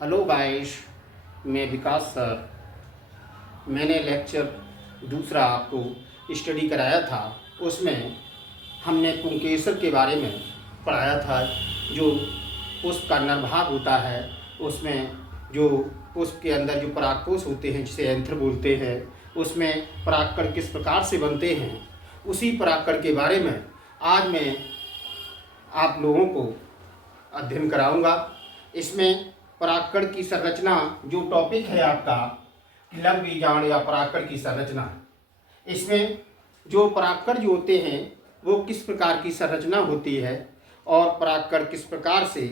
Hello guys, मैं विकास sir. मैंने lecture दूसरा आपको स्टडी कराया था। उसमें हमने पुंकेसर के बारे में पढ़ाया था। जो पुष्प का नरभाग होता है, उसमें जो पुष्प के अंदर जो परागकोश होते हैं, जिसे एंथर बोलते हैं, उसमें परागकण किस प्रकार से बनते हैं, उसी परागकण के बारे में आज मैं आप लोगों को अध्ययन कराऊंगा। इसमें परागकण की संरचना जो टॉपिक है आपका, लघु बीजाणु या परागकण की संरचना, इसमें जो परागकण जो होते हैं वो किस प्रकार की संरचना होती है और परागकण किस प्रकार से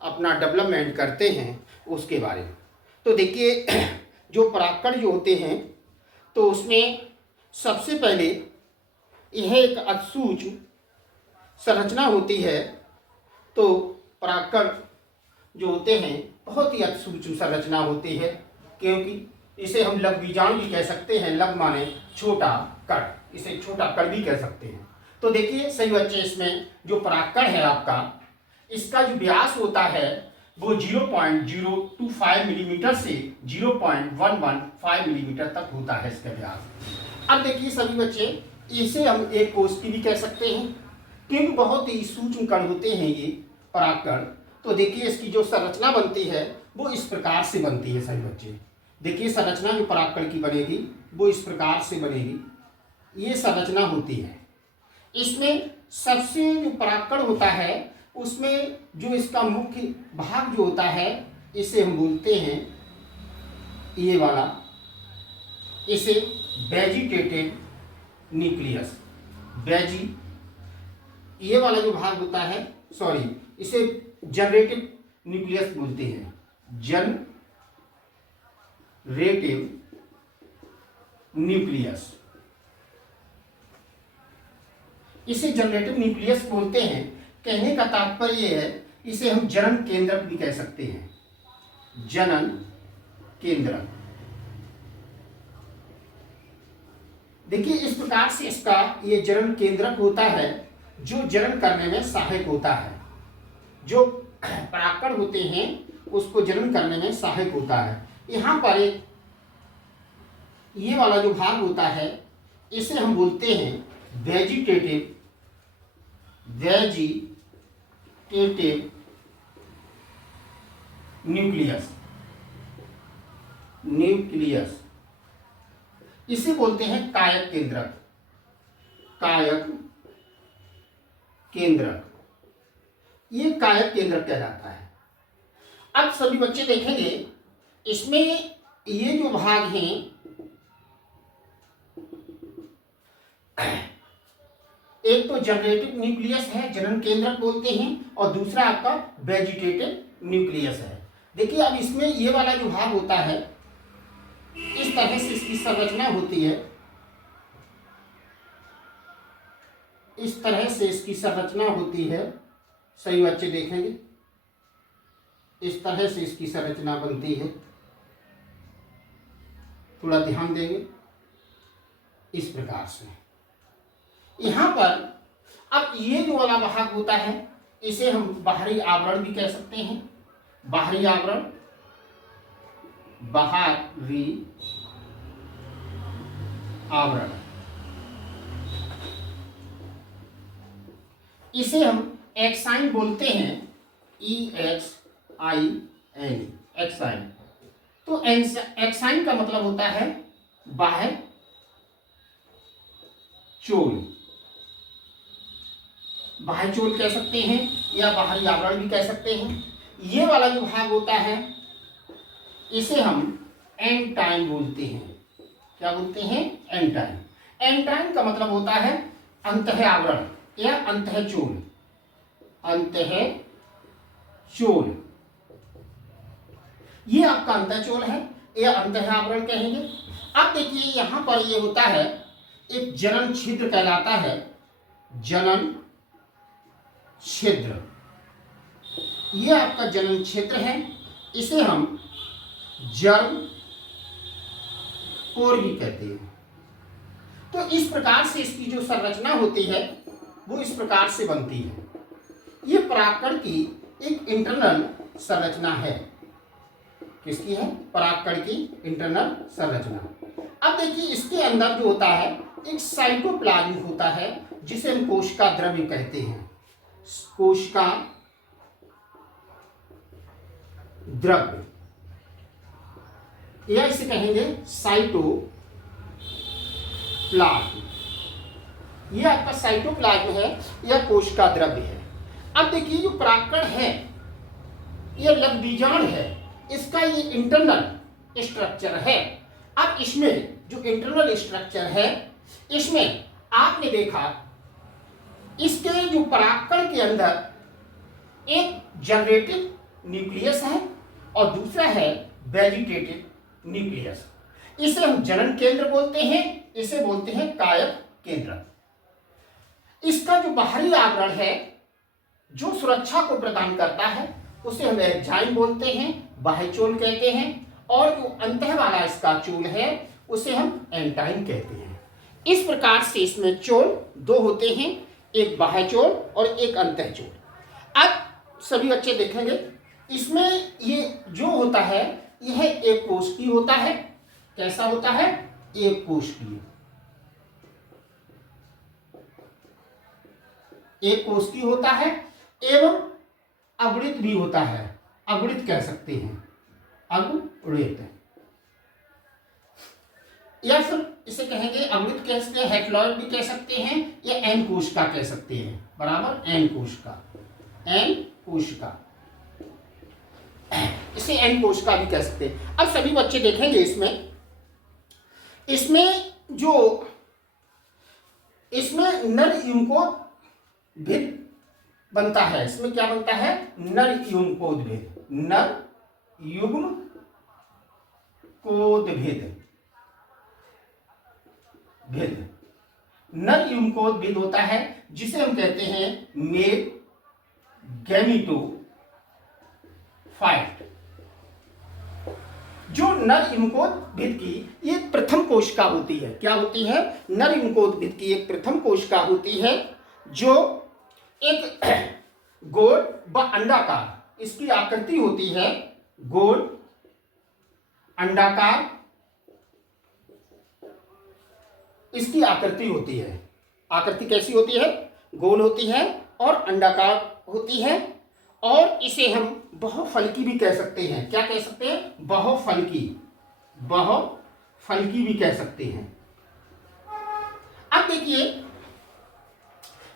अपना डेवलपमेंट करते हैं उसके बारे में। तो देखिए, जो परागकण जो होते हैं तो उसमें सबसे पहले यह एक असूच संरचना होती है। तो परागकण जो होते हैं बहुत ही असूक्ष्म संरचना होती है, क्योंकि इसे हम लघु बीजाणु भी कह सकते हैं। लघु माने छोटा कण, इसे छोटा कण भी कह सकते हैं। तो देखिए सही बच्चे, इसमें जो परागकण है आपका, इसका जो व्यास होता है वो 0.025 मिलीमीटर से 0.115 मिलीमीटर तक होता है इसका व्यास। अब देखिए सभी बच्चे, इसे हम एक कोश की भी कह सकते हैं, क्योंकि बहुत ही सूक्ष्म कण होते हैं ये परागकण। तो देखिए इसकी जो संरचना बनती है वो इस प्रकार से बनती है सभी बच्चे। देखिए संरचना जो परागकण की बनेगी वो इस प्रकार से बनेगी। ये संरचना होती है। इसमें सबसे जो परागकण होता है उसमें जो इसका मुख्य भाग जो होता है, इसे हम बोलते हैं ये वाला, इसे वेजिटेटिव न्यूक्लियस। ये वाला जो भाग होता है, सॉरी, इसे जनरेटिव न्यूक्लियस बोलते हैं। जनरेटिव न्यूक्लियस, इसे जनरेटिव न्यूक्लियस बोलते हैं। कहने का तात्पर्य यह है, इसे हम जनन केंद्रक भी कह सकते हैं। जनन केंद्रक। देखिए इस प्रकार से इसका ये जनन केंद्रक होता है, जो जनन करने में सहायक होता है। जो परागकण होते हैं उसको जनन करने में सहायक होता है। यहाँ पर एक ये वाला जो भाग होता है, इसे हम बोलते हैं वेजिटेटिव न्यूक्लियस। इसे बोलते हैं कायक केंद्रक। ये कायक केंद्रक कहलाता है। अब सभी बच्चे देखेंगे, इसमें ये जो भाग हैं, एक तो जनरेटिव न्यूक्लियस है, जनन केंद्रक बोलते हैं, और दूसरा आपका वेजिटेटिव न्यूक्लियस है। देखिए अब इसमें ये वाला जो भाग होता है, इस तरह से इसकी संरचना होती है। इस तरह से इसकी संरचना होती है। सही बच्चे देखेंगे, इस तरह से इसकी संरचना बनती है। थोड़ा ध्यान देंगे, इस प्रकार से। यहां पर अब ये जो वाला भाग होता है, इसे हम बाहरी आवरण भी कह सकते हैं। बाहरी आवरण, इसे हम एक्साइन बोलते हैं। EXIN, exine. तो एक्साइन का मतलब होता है बाह्य चोल। बाह्य चोल कह सकते हैं या बाहरी आवरण भी कह सकते हैं। ये वाला जो भाग होता है, इसे हम एंटाइन बोलते हैं। क्या बोलते हैं? एंटाइन। एंटाइन का मतलब होता है अंतः आवरण या अंतः चोल। ये आपका अंतः चोल है या अंतः आवरण कहेंगे। अब देखिए यहां पर ये होता है, एक जनन छिद्र कहलाता है। जनन छिद्र, ये आपका जनन क्षेत्र है। इसे हम जर्म कोर भी कहते हैं। तो इस प्रकार से इसकी जो संरचना होती है वो इस प्रकार से बनती है। ये परागकण की एक इंटरनल संरचना है। किसकी है? परागकण की इंटरनल संरचना। अब देखिए इसके अंदर जो होता है एक साइटोप्लाज्म होता है जिसे हम कोशिका द्रव्य कहते हैं। कोशिका द्रव्य या इसे कहेंगे साइटोप्लाज्म। यह आपका साइटोप्लाज्म है या कोशिका द्रव्य है। अब देखिए जो परागकण है यह लघुबीजांड है, इसका ये इंटरनल स्ट्रक्चर है। अब इसमें जो इंटरनल स्ट्रक्चर है इसमें आपने देखा इसके जो परागकण के अंदर एक जनरेटिव न्यूक्लियस है और दूसरा है वेजिटेटिव न्यूक्लियस। इसे हम जनन केंद्र बोलते हैं, इसे बोलते हैं कायक केंद्र। इसका जो बाहरी आवरण है जो सुरक्षा को प्रदान करता है उसे हम एंजाइम बोलते हैं, बाह्यचोल कहते हैं, और जो अंतः वाला इसका चोल है उसे हम एंटाइन कहते हैं। इस प्रकार से इसमें चोल दो होते हैं, एक बाह्यचोल और एक अंतःचोल। अब सभी बच्चे देखेंगे इसमें ये जो होता है यह एक कोशिकीय होता है। कैसा होता है? एक कोशिकीय। एक कोशिकीय होता है एवं अगुणित भी होता है। अगुणित कह सकते हैं, अगुणित, या फिर इसे कहेंगे अगुणित कह सकते हैं, हेप्लॉइड भी कह सकते हैं, या एन कोशिका कह सकते हैं। बराबर, एन कोशिका, एन कोशिका, इसे एन कोशिका भी कह सकते हैं। अब सभी बच्चे देखेंगे इसमें नर युग्मकोद्भिद बनता है। इसमें क्या बनता है? नर युग्मकोद्भिद, नर युग्मकोद्भिद, नर युग्मकोद्भिद होता है जिसे हम कहते हैं मेल गैमेटोफाइट। जो नर युग्मकोद्भिद की ये प्रथम कोशिका होती है। क्या होती है? नर युग्मकोद्भिद की एक प्रथम कोशिका होती है जो एक गोल व अंडाकार इसकी आकृति होती है। गोल, अंडाकार इसकी आकृति होती है। आकृति कैसी होती है? गोल होती है और अंडाकार होती है, और इसे हम बहुफलकी भी कह सकते हैं। क्या कह सकते हैं? बहुफलकी, बहुफलकी भी कह सकते हैं। अब देखिए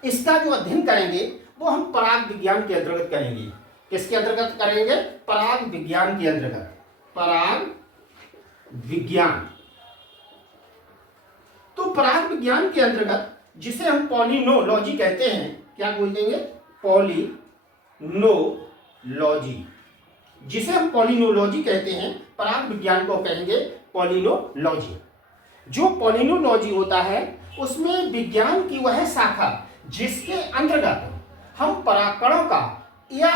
इसका जो अध्ययन करेंगे वो हम पराग विज्ञान के अंतर्गत करेंगे। किसके अंतर्गत करेंगे? पराग विज्ञान के अंतर्गत, पराग विज्ञान। तो पराग विज्ञान के अंतर्गत जिसे हम पॉलिनोलॉजी कहते हैं, क्या बोल देंगे? पॉलिनोलॉजी, जिसे हम पॉलिनोलॉजी कहते हैं, पराग विज्ञान को कहेंगे पॉलिनोलॉजी। जो पॉलिनोलॉजी होता है उसमें विज्ञान की वह शाखा जिसके अंतर्गत हम परागकणों का या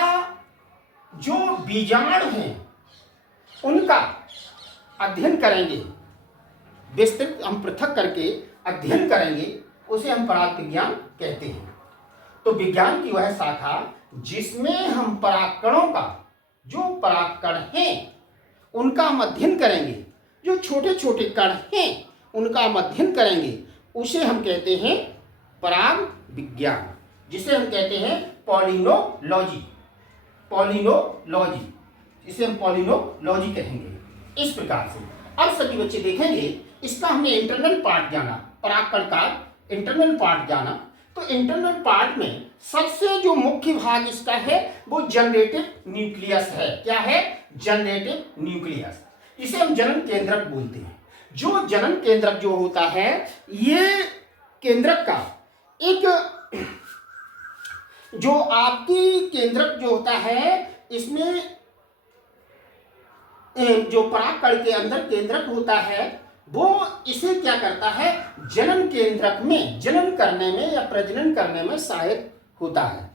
जो बीजाणु हैं उनका अध्ययन करेंगे, विस्तृत हम पृथक करके अध्ययन करेंगे, उसे हम पराग विज्ञान कहते हैं। तो विज्ञान की वह शाखा जिसमें हम परागकणों का, जो परागकण हैं उनका हम अध्ययन करेंगे, जो छोटे छोटे कण हैं उनका हम अध्ययन करेंगे, उसे हम कहते हैं पराग विज्ञान, जिसे हम कहते हैं पॉलिनोलॉजी। पॉलिनोलॉजी, इसे हम पॉलिनोलॉजी कहेंगे। इस प्रकार से अब सभी बच्चे देखेंगे इसका हमने इंटरनल पार्ट जाना, परागकण का इंटरनल पार्ट जाना। तो इंटरनल पार्ट में सबसे जो मुख्य भाग इसका है वो जनरेटिव न्यूक्लियस है। क्या है? जनरेटिव न्यूक्लियस, इसे हम जनन केंद्रक बोलते हैं। जो जनन केंद्रक जो होता है ये केंद्रक का एक जो आपकी केंद्रक जो होता है इसमें जो परागकण के अंदर केंद्रक होता है वो इसे क्या करता है? जनन केंद्रक में जनन करने में या प्रजनन करने में सहायक होता है।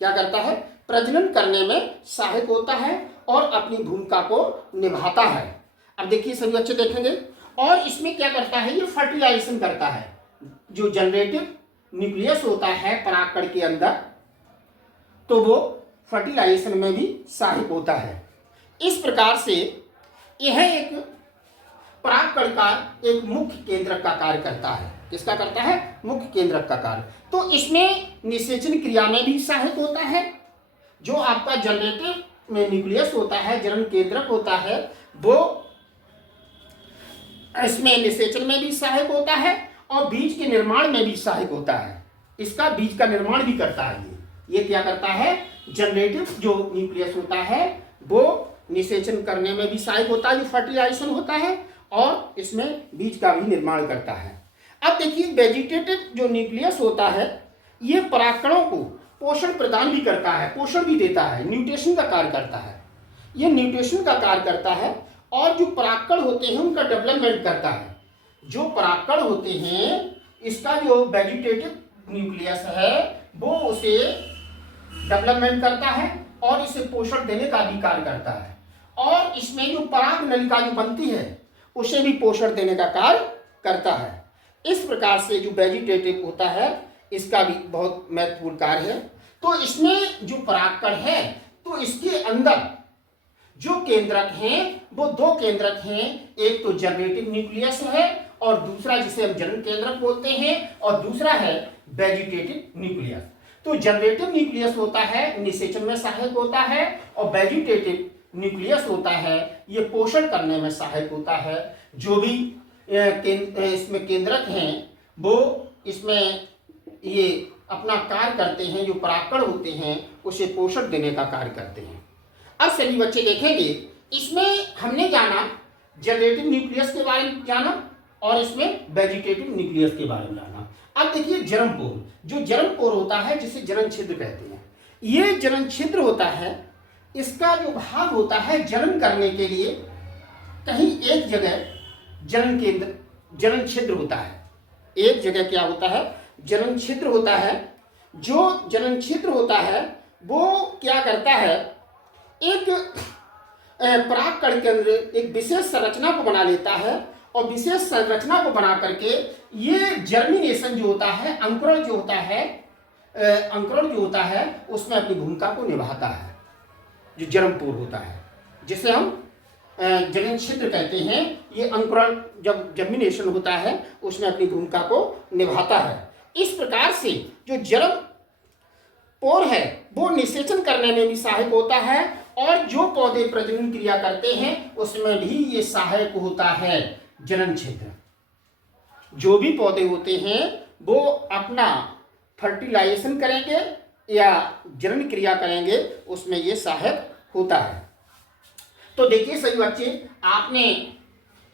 क्या करता है? प्रजनन करने में सहायक होता है और अपनी भूमिका को निभाता है। अब देखिए सभी बच्चे देखेंगे, और इसमें क्या करता है? ये फर्टिलाइजेशन करता है। जो जनरेटिव न्यूक्लियस होता है परागकण के अंदर, तो वो फर्टिलाइजेशन में भी सहायक होता है। इस प्रकार से यह एक परागकण का एक मुख्य केंद्रक का कार्य करता है। किसका करता है? मुख्य केंद्रक का कार्य। तो इसमें निषेचन क्रिया में भी सहायक होता है। जो आपका जनरेटिव में न्यूक्लियस होता है, जनन केंद्रक होता है, वो इसमें निषेचन में भी सहायक होता है और बीज के निर्माण में भी सहायक होता है। इसका बीज का निर्माण भी करता है। ये क्या करता है? जनरेटिव जो न्यूक्लियस होता है वो निषेचन करने में भी सहायक होता है, जो फर्टिलाइजेशन होता है, और इसमें बीज का भी निर्माण करता है। अब देखिए, वेजिटेटिव जो न्यूक्लियस होता है ये परागकणों को पोषण प्रदान भी करता है, पोषण भी देता है, न्यूट्रिशन का कार्य करता है। ये न्यूट्रिशन का कार्य करता है और जो परागकण होते हैं उनका डेवलपमेंट करता है। जो परागकण होते हैं, इसका जो वेजिटेटिव न्यूक्लियस है वो उसे डेवलपमेंट करता है और इसे पोषण देने का भी कार्य करता है, और इसमें जो पराग नलिका जो बनती है उसे भी पोषण देने का कार्य करता है। इस प्रकार से जो वेजिटेटिव होता है इसका भी बहुत महत्वपूर्ण कार्य है। तो इसमें जो परागकण है तो इसके अंदर जो केंद्रक हैं वो दो केंद्रक हैं। एक तो जनरेटिव न्यूक्लियस है और दूसरा जिसे हम जनन केंद्रक बोलते हैं, और दूसरा है वेजिटेटिव न्यूक्लियस। तो जनरेटिव न्यूक्लियस होता है निषेचन में सहायक होता है, और वेजिटेटिव न्यूक्लियस होता है ये पोषण करने में सहायक होता है। जो भी इसमें केंद्रक हैं वो इसमें ये अपना कार्य करते हैं, जो परागकण होते हैं उसे पोषण देने का कार्य करते हैं। अब सभी बच्चे देखेंगे, इसमें हमने जाना जनरेटिव न्यूक्लियस के बारे में जाना और इसमें वेजिटेटिव न्यूक्लियस के बारे में जाना। अब देखिए जर्मपोर, जो जर्मपोर होता है जिसे जनन छिद्र कहते हैं, ये जनन छिद्र होता है। इसका जो भाग होता है जनन करने के लिए कहीं एक जगह जनन केंद्र जनन छिद्र होता है। एक जगह क्या होता है? जनन छिद्र होता है। जो जनन छिद्र होता है वो क्या करता है? एक परागकण के अंदर एक विशेष संरचना को बना लेता है, और विशेष संरचना को बना करके ये जर्मिनेशन जो होता है, अंकुरण जो होता है उसमें अपनी भूमिका को निभाता है। जो जर्मपोर होता है जिसे हम जनन छिद्र कहते हैं, ये अंकुरण जब जर्मिनेशन होता है उसमें अपनी भूमिका को निभाता है। इस प्रकार से जो जर्मपोर है वो निषेचन करने में भी सहायक होता है, और जो पौधे प्रजनन क्रिया करते हैं उसमें भी ये सहायक होता है जनन छिद्र। जो भी पौधे होते हैं वो अपना फर्टिलाइजेशन करेंगे या जनन क्रिया करेंगे, उसमें ये सहायक होता है। तो देखिए सही बच्चे, आपने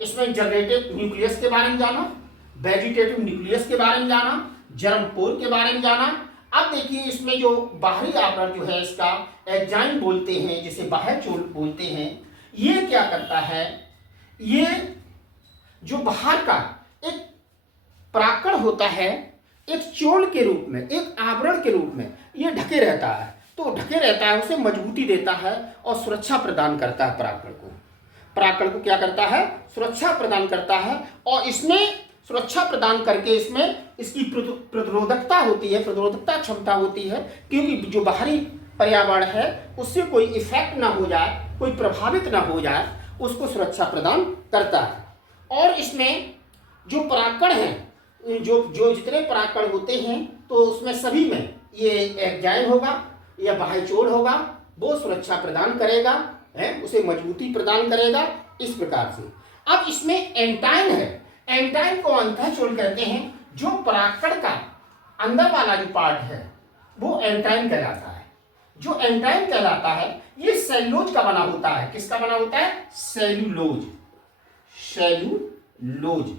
इसमें जनरेटिव न्यूक्लियस के बारे में जाना, वेजिटेटिव न्यूक्लियस के बारे में जाना, जर्मपोर के बारे में जाना। अब देखिए इसमें जो बाहरी आवरण जो है इसका एंजाइम बोलते हैं, जिसे बाह्य चोल बोलते हैं। ये क्या करता है? ये जो बाहर का एक परागकण होता है एक चोल के रूप में, एक आवरण के रूप में ये ढके रहता है। तो ढके रहता है, उसे मजबूती देता है और सुरक्षा प्रदान करता है परागकण को। परागकण को क्या करता है? सुरक्षा प्रदान करता है, और इसमें सुरक्षा प्रदान करके इसमें इसकी प्रतिरोधकता होती है, प्रतिरोधकता क्षमता होती है, क्योंकि जो बाहरी पर्यावरण है उससे कोई इफेक्ट ना हो जाए, कोई प्रभावित ना हो जाए, उसको सुरक्षा प्रदान करता है। और इसमें जो परागकण हैं, जो जितने परागकण होते हैं तो उसमें सभी में ये एंजाइम होगा या बाह्य चोल होगा, वो सुरक्षा प्रदान करेगा, उसे मजबूती प्रदान करेगा। इस प्रकार से अब इसमें एंटाइन है। एंटाइन को अंतःचोल कहते हैं। जो परागकण का अंदर वाला जो पार्ट है वो एंटाइन कहलाता है। जो एंटाइन कहलाता है ये सेल्यूलोज का बना होता है। किसका बना होता है? सेल्यूलोज। सेल्यूलोज,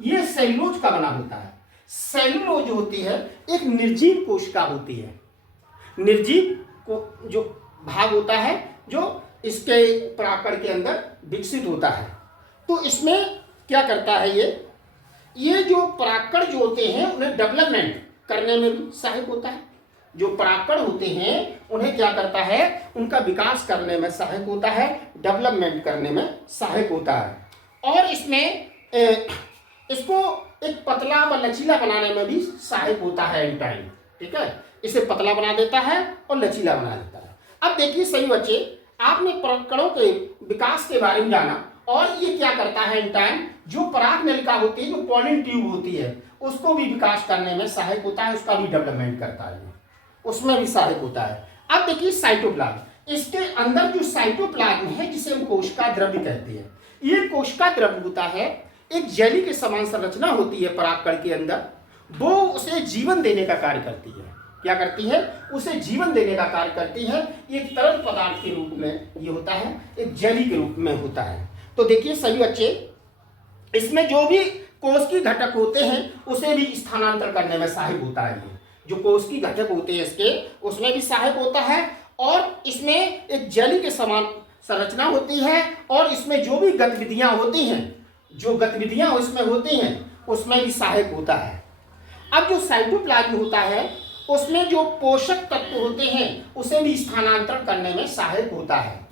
ये सेल्यूलोज का बना होता है। सेल्यूलोज होती है एक निर्जीव कोशिका होती है। निर्जीव को जो भाग होता है जो इसके परागकण के अंदर विकसित होता है। तो इसमें क्या करता है? ये जो परागकण जो होते हैं उन्हें डेवलपमेंट करने में भी सहायक होता है। जो परागकण होते हैं उन्हें क्या करता है? उनका विकास करने में सहायक होता है, डेवलपमेंट करने में सहायक होता है। और इसमें इसको एक पतला व लचीला बनाने में भी सहायक होता है एंटाइन। ठीक है, इसे पतला बना देता है और लचीला बना देता है। अब देखिए सही बच्चे, आपने परागकणों के विकास के बारे में जाना और ये क्या करता है इन टाइम, जो पराग नलिका होती है, जो पॉलिन ट्यूब होती है, उसको भी विकास करने में सहायक होता है, उसका भी डेवलपमेंट करता है, उसमें भी सहायक होता है। अब देखिए साइटोप्लाज्म, इसके अंदर जो साइटोप्लाज्म है जिसे हम कोशिका द्रव्य कहते हैं, ये कोशिका द्रव्य होता है, एक जेली के समान संरचना होती है परागकण के अंदर, वो उसे जीवन देने का कार्य करती है। क्या करती है? उसे जीवन देने का कार्य करती है। एक तरल पदार्थ के रूप में ये होता है, एक जेली के रूप में होता है। तो देखिए सभी बच्चे, इसमें जो भी कोशिकीय घटक होते हैं उसे भी स्थानांतरण करने में सहायक होता है। ये जो कोशिकीय घटक होते हैं इसके, उसमें भी सहायक होता है, और इसमें एक जेली के समान संरचना होती है, और इसमें जो भी गतिविधियां होती हैं, जो गतिविधियां उसमें होती हैं, उसमें भी सहायक होता है। अब जो साइटोप्लाज्म होता है, उसमें जो पोषक तत्व होते हैं उसे भी स्थानांतरण करने में सहायक होता है,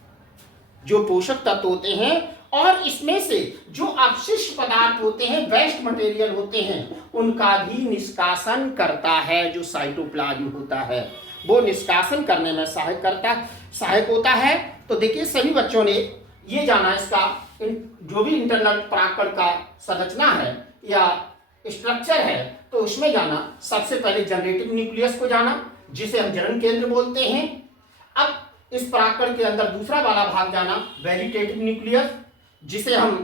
जो पोषक तत्व होते हैं, और इसमें से जो अपशिष्ट पदार्थ होते हैं, वेस्ट मटेरियल होते हैं, उनका भी निष्कासन करता है। जो साइटोप्लाज्म होता है वो निष्कासन करने में सहायक होता है। तो देखिए सभी बच्चों ने ये जाना, इसका जो भी इंटरनल परागकण का संरचना है या स्ट्रक्चर है, तो उसमें जाना सबसे पहले जनरेटिव न्यूक्लियस को जाना, जिसे हम जनन केंद्र बोलते हैं। अब इस परागकण के अंदर दूसरा वाला भाग जाना वेजिटेटिव न्यूक्लियस, जिसे हम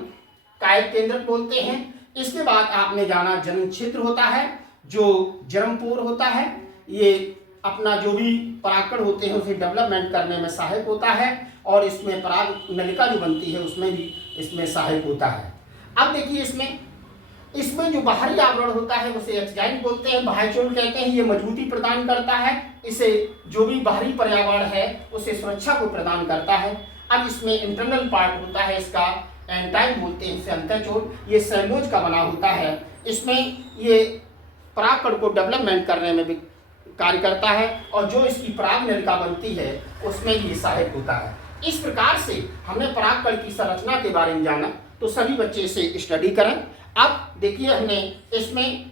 कायक केंद्र बोलते हैं। इसके बाद आपने जाना जनन क्षेत्र होता है, जो जर्मपोर होता है, ये अपना जो भी परागकण होते हैं उसे डेवलपमेंट करने में सहायक होता है, और इसमें पराग नलिका जो बनती है उसमें भी इसमें सहायक होता है। अब देखिए इसमें जो बाहरी आवरण होता है उसे एक्सजाइम बोलते हैं, बाह्य चोल कहते हैं। ये मजबूती प्रदान करता है, इसे जो भी बाहरी पर्यावरण है उसे सुरक्षा को प्रदान करता है। अब इसमें इंटरनल पार्ट होता है, इसका एंटाइम बोलते हैं, इसे अंतःचोल, ये सेलुलोज का बना होता है। इसमें ये परागकण को डेवलपमेंट करने में भी कार्य करता है, और जो इसकी पराग नलिका बनती है उसमें भी सहायक होता है। इस प्रकार से हमने परागकण की संरचना के बारे में जाना, तो सभी बच्चे इसे स्टडी करें। अब देखिए हमने इसमें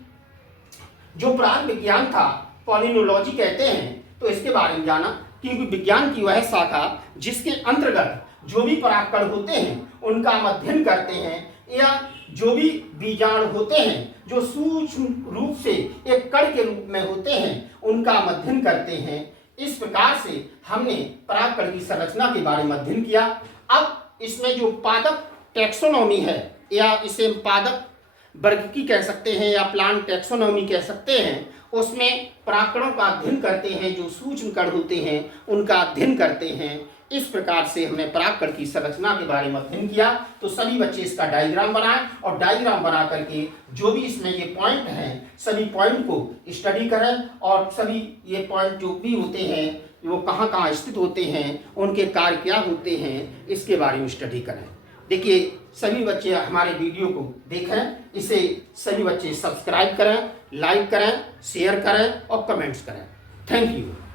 जो पराग विज्ञान था, पॉलिनोलॉजी कहते हैं, तो इसके बारे में जाना, क्योंकि विज्ञान की वह शाखा जिसके अंतर्गत जो भी परागकण होते हैं उनका हम अध्ययन करते हैं, या जो भी बीजाणु होते हैं जो सूक्ष्म रूप से एक कण के रूप में होते हैं उनका हम अध्ययन करते हैं। इस प्रकार से हमने परागकण की संरचना के बारे में अध्ययन किया। अब इसमें जो पादप टैक्सोनॉमी है, या इसे पादप वर्गीकी कह सकते हैं, या प्लांट टैक्सोनॉमी कह सकते हैं, उसमें परागकणों का अध्ययन करते हैं, जो सूक्ष्म कण होते हैं उनका अध्ययन करते हैं। इस प्रकार से हमने परागकण की संरचना के बारे में अध्ययन किया। तो सभी बच्चे इसका डायग्राम बनाएं, और डायग्राम बना करके जो भी इसमें ये पॉइंट हैं सभी पॉइंट को स्टडी करें, और सभी ये पॉइंट जो भी होते हैं वो कहाँ कहाँ स्थित होते हैं, उनके कार्य क्या होते हैं, इसके बारे में स्टडी करें। देखिए सभी बच्चे हमारे वीडियो को देखें, इसे सभी बच्चे सब्सक्राइब करें, लाइक करें, शेयर करें और कमेंट्स करें। Thank you.